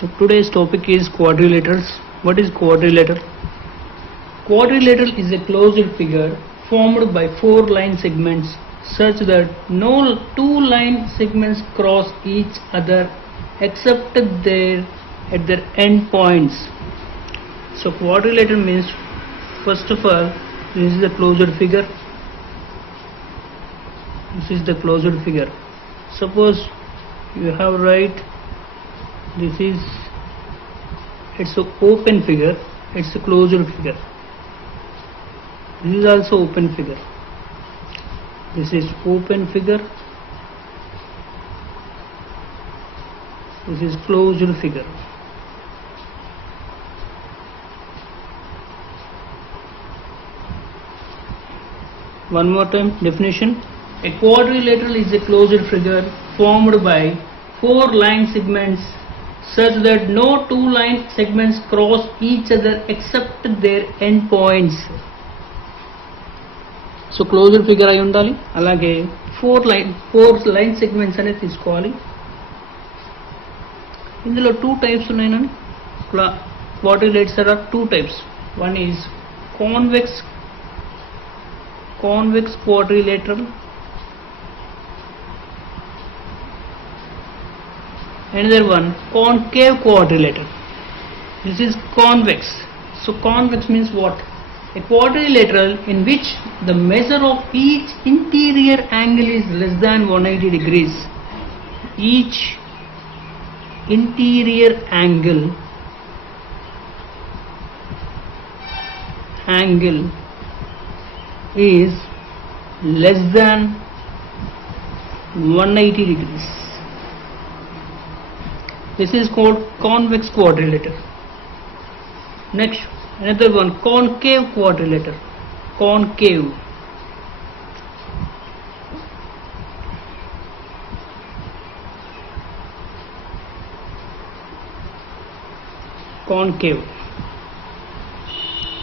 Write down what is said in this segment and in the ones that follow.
So today's topic is quadrilaterals. What is quadrilateral? Quadrilateral is a closed figure formed by four line segments such that no two line segments cross each other except at their end points. So quadrilateral means, first of all, this is the closed figure. This is the closed figure. Suppose you have right, it's an open figure, it's a closed figure. This is also open figure. This is open figure. This is closed figure. One more time, definition. A quadrilateral is a closed figure formed by four line segments such that no two line segments cross each other except their end points. So closed figure అయి ఉండాలి. అలాగే four line segments అనేది తీసుకోవాలి. ఇందులో two types ఉన్నాయని, quadrilaterals are two types. One is convex quadrilateral, another one concave quadrilateral. This is convex. So convex means what? A quadrilateral in which the measure of each interior angle is less than 180 degrees. Each interior angle is less than 180 degrees. This is called convex quadrilateral. Next, another one, concave quadrilateral. Concave.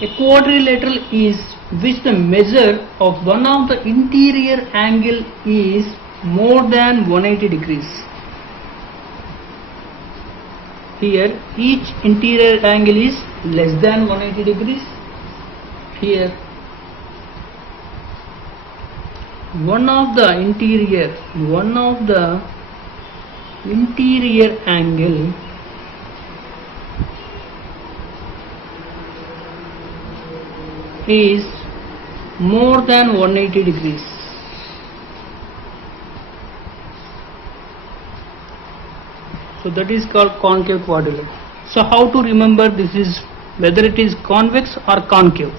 A quadrilateral is which the measure of one of the interior angle is more than 180 degrees. Here each interior angle is less than 180 degrees. Here one of the interior angle is more than 180 degrees. So that is called concave quadrilateral. So how to remember this is whether it is convex or concave?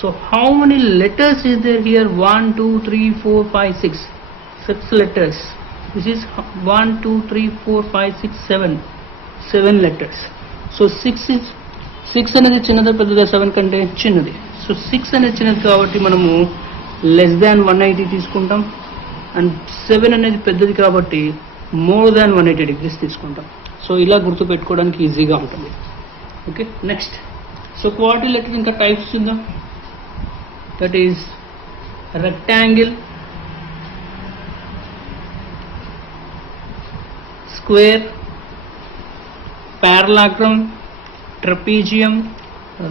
So how many letters is there here? 1, 2, 3, 4, 5, 6. 6 letters. This is 1, 2, 3, 4, 5, 6, 7. 7 letters. So 6 అనేది చిన్నది పెద్దదా 7 కంటే చిన్నది. సో 6 అనేది చిన్నది కాబట్టి మనము less than 180 తీసుకుంటాం. అండ్ 7 అనేది పెద్దది కాబట్టి మోర్ దాన్ 180 డిగ్రీస్ తీసుకుంటాం. సో ఇలా గుర్తుపెట్టుకోవడానికి ఈజీగా ఉంటుంది. Okay, next. సో క్వాడ్రిలేటరల్ ఇంకా టైప్స్ ఉందా? That is rectangle, square, parallelogram, trapezium,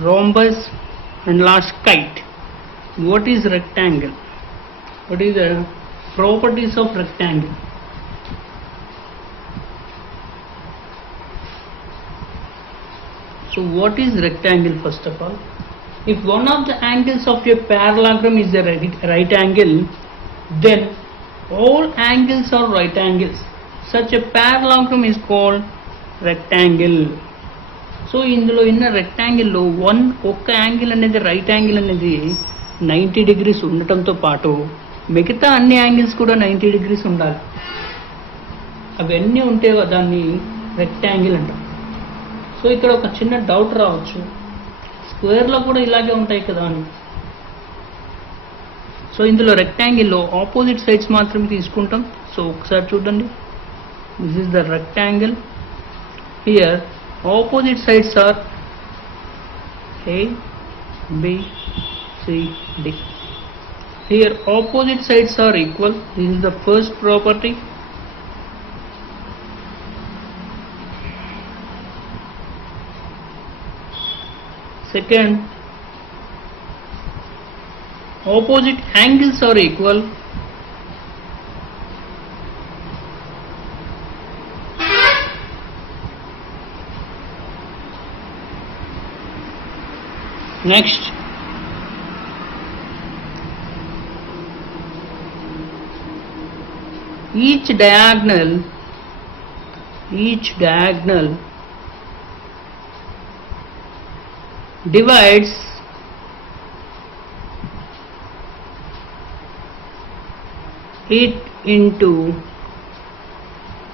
rhombus, and last kite. What is rectangle? What is the properties of rectangle? So what is rectangle? First of all, if one of the angles of a parallelogram is a right angle, then all angles are right angles. Such a parallelogram is called rectangle. So ఇందులో ఉన్న రెక్టాంగిల్లో ఒక్క యాంగిల్ అనేది right angle అనేది 90 డిగ్రీస్ ఉండటంతో పాటు మిగతా అన్ని యాంగిల్స్ కూడా 90 డిగ్రీస్ ఉండాలి. అవన్నీ ఉంటే దాన్ని రెక్టాంగిల్ అంటాం. సో ఇక్కడ ఒక చిన్న డౌట్ రావచ్చు, స్క్వేర్లో కూడా ఇలాగే ఉంటాయి కదా అని. సో ఇందులో రెక్టాంగిల్లో ఆపోజిట్ సైడ్స్ మాత్రమే తీసుకుంటాం. సో ఒకసారి చూడండి, this is the rectangle. Here opposite sides are A, B, C, D. Here opposite sides are equal. This is the first property. Second, opposite angles are equal. Next, each diagonal divides it into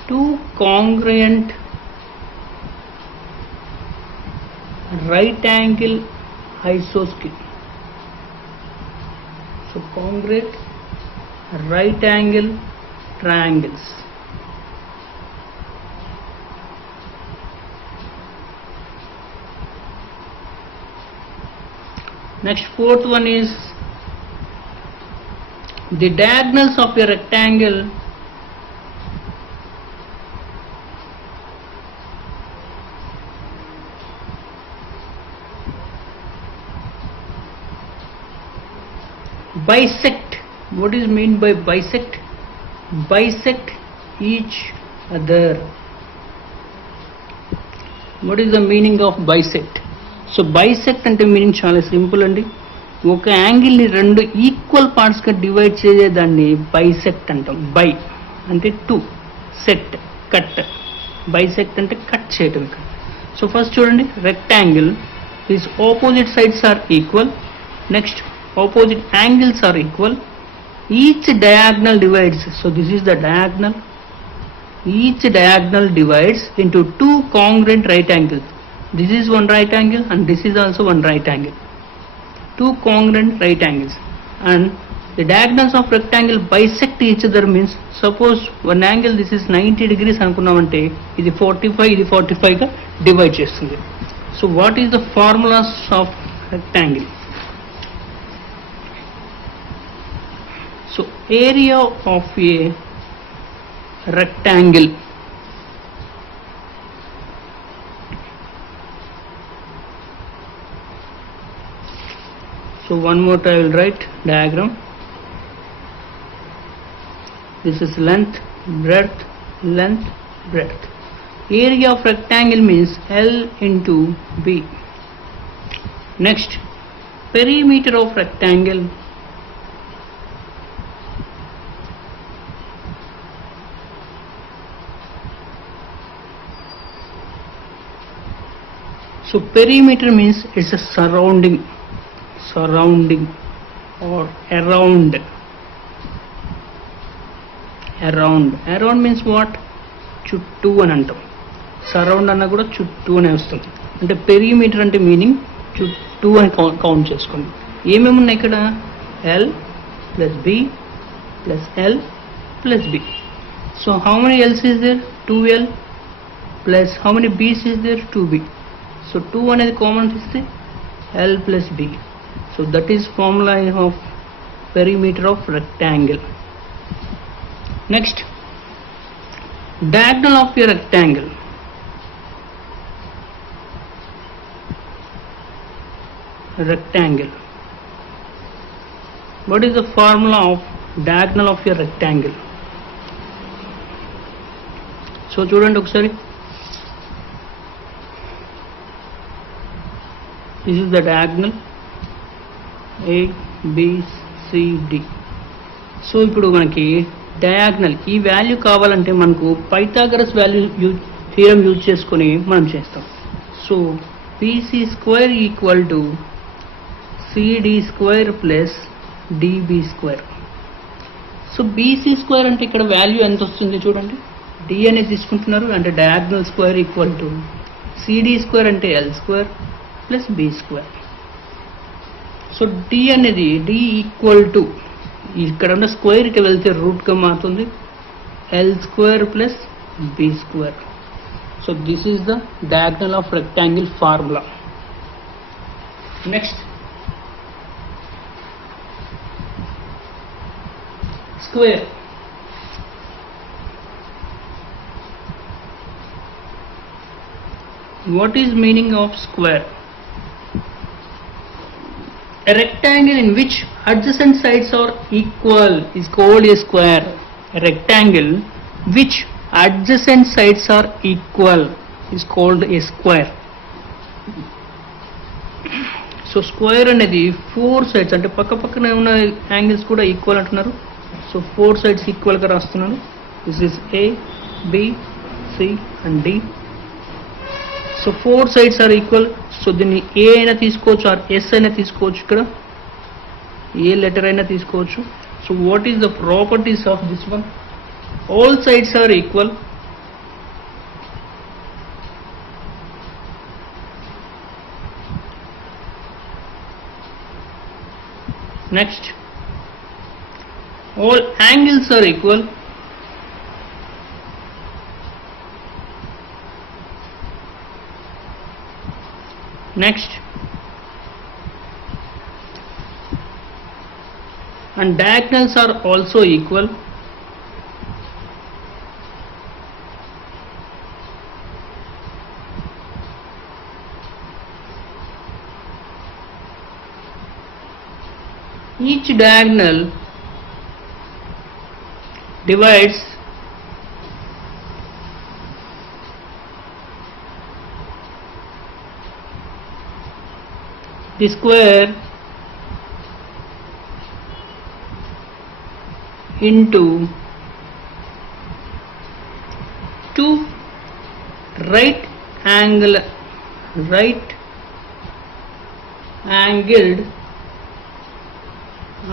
two congruent right angle isosceles. So congruent right angle triangles. Next, fourth one is the diagonals of a rectangle bisect. What is meant by bisect? Bisect each other. What is the meaning of bisect? So bisect అంటే మీనింగ్ చాలా సింపుల్ అండి. ఒక యాంగిల్ని రెండు ఈక్వల్ పార్ట్స్గా డివైడ్ చేసేదాన్ని బైసెక్ట్ అంటాం. Bi అంటే టూ, సెట్ కట్. బైసెక్ట్ అంటే కట్ చేయటం ఇక్కడ. సో ఫస్ట్ చూడండి, rectangle this opposite sides are equal. Next, opposite angles are equal. Each diagonal divides, so this is the diagonal. Each diagonal divides into two congruent right angles. This is one right angle and this is also one right angle. Two congruent right angles. And the diagonals of rectangle bisect each other means, suppose one angle this is 90 degrees అనుకున్నామంటే ఇది 45, ఇది 45 గా డివైడ్ చేస్తుంది. So what is the formulas of rectangle? So area of a rectangle, so one more I will write diagram. This is length, breadth, length, breadth. Area of rectangle means L into B. Next, perimeter of rectangle. So perimeter means it's a surrounding or around. Around means what? చుట్టూ అని అంటాం. సరౌండ్ అన్న కూడా చుట్టూ అనే వస్తుంది. అంటే పెరిమీటర్ అంటే మీనింగ్ చుట్టూ అని కౌంట్ చేసుకోండి. ఏమేమి ఉన్నాయి ఇక్కడ? L plus B plus L plus B. So how many L's is there? 2L plus how many B's is there? 2B. So 2 అనేది కామన్ తీస్తే L plus B. So that is formula of perimeter of rectangle. Next, diagonal of a rectangle. Rectangle. What is the formula of diagonal of a rectangle? So చూడండి ఒకసారి. This is the diagonal A, B, C, D. So ఇప్పుడు మనకి డయాగ్నల్ ఈ వాల్యూ కావాలంటే మనకు Pythagoras value theorem use చేసుకొని మనం చేస్తాం. So BC square equal to CD square plus DB square. So BC square అంటే ఇక్కడ వాల్యూ ఎంత వస్తుంది చూడండి. D అనేది తీసుకుంటున్నారు అంటే diagonal square equal to CD square అంటే L square plus B square. So D అనేది D ఈక్వల్ టు ఇక్కడ ఉన్న స్క్వేర్ ఇటు వెళ్తే రూట్గా మారుతుంది L square plus B square. So this is the diagonal of rectangle formula. Next, square. What is meaning of square? a rectangle in which adjacent sides are equal is called a square. A rectangle which adjacent sides are equal is called a square. So square అనేది 4 సైడ్స్ అంటే పక్క పక్కనే ఉన్న యాంగిల్స్ కూడా ఈక్వల్ అంటున్నారు. సో 4 sides ఈక్వల్గా రాస్తున్నాను. This is A, B, C and D. So 4 sides are equal. So దీన్ని ఏ అయినా తీసుకోవచ్చు ఆర్ ఎస్ అయినా తీసుకోవచ్చు. ఇక్కడ ఏ లెటర్ అయినా తీసుకోవచ్చు. So what is the properties of this one? All sides are equal. Next, all angles are equal. Next, and diagonals are also equal. Each diagonal divides the square into two right angled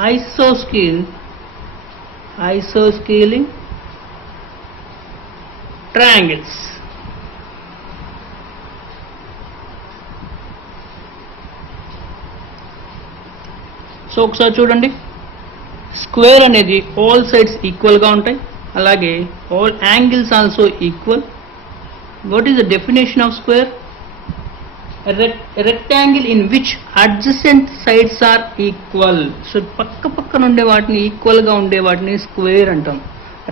isosceling triangles. So ఒకసారి చూడండి, square అనేది all sides ఈక్వల్గా ఉంటాయి, అలాగే all angles also equal. What is the definition of square? Rectangle in which adjacent sides are equal. So పక్క పక్కన ఉండే వాటిని ఈక్వల్గా ఉండే వాటిని స్క్వేర్ అంటాం.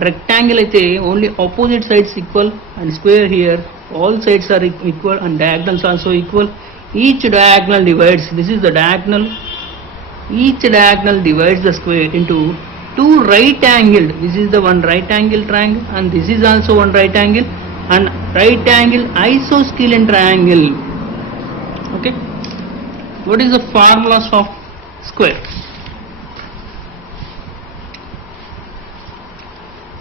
రెక్టాంగిల్ అయితే only opposite sides equal, and square here all sides are equal and diagonals also equal. Each diagonal divides, this is the diagonal, each diagonal divides the square into two right angled, this is the one right angle triangle and this is also one right angle and right angle isosceles triangle. Okay, what is the formulas of square?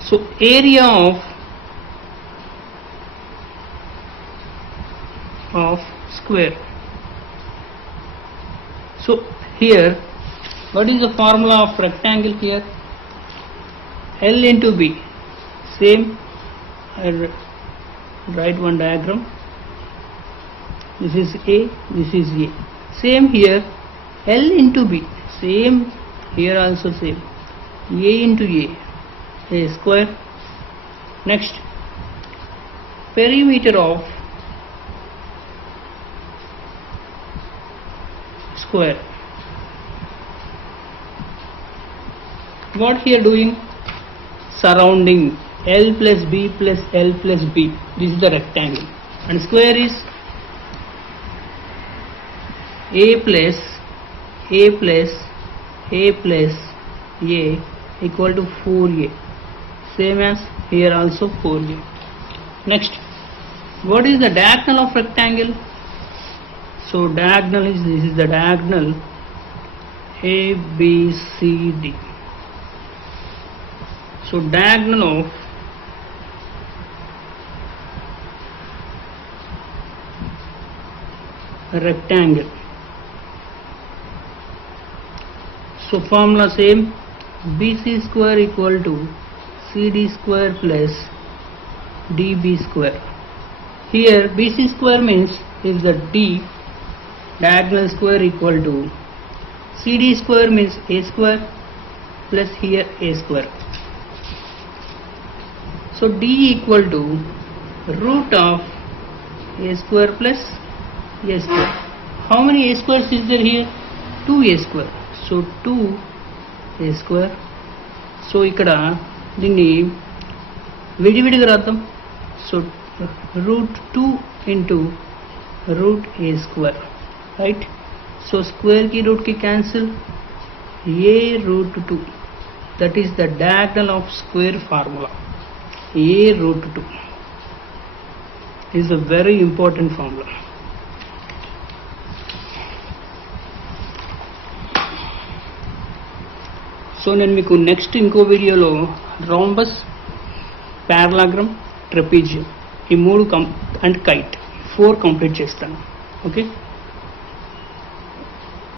So area of square. So here, what is the formula of rectangle here? L into B. Same, I write one diagram. This is A, this is A. Same here, L into B. Same here also same. A into A square. Next, perimeter of square. What here doing? Surrounding L plus B plus L plus B. This is the rectangle, and square is A plus A plus A plus A equal to 4A. Same as here also 4A. Next, what is the diagonal of rectangle? So diagonal is, this is the diagonal ABCD. So diagonal of rectangle. So formula same, BC square equal to CD square plus DB square. Here BC square means if the D diagonal square equal to CD square means A square plus here A square. So D equal to root of A square plus A square. How many A squares is there here? 2A square. So 2A square. So ఇక్కడ దీన్ని విడివిడిగా రాద్దాం. So root 2 into root A square, right? So square की root की cancel, a root 2, that is the diagonal of square formula. A root 2 is a very important formula. So నేను మీకు నెక్స్ట్ ఇంకో వీడియోలో రాంబస్, పారలాగ్రామ్, ట్రెపీజియం ఈ 3 అండ్ కైట్ 4 కంప్లీట్ చేస్తాను. ఓకే.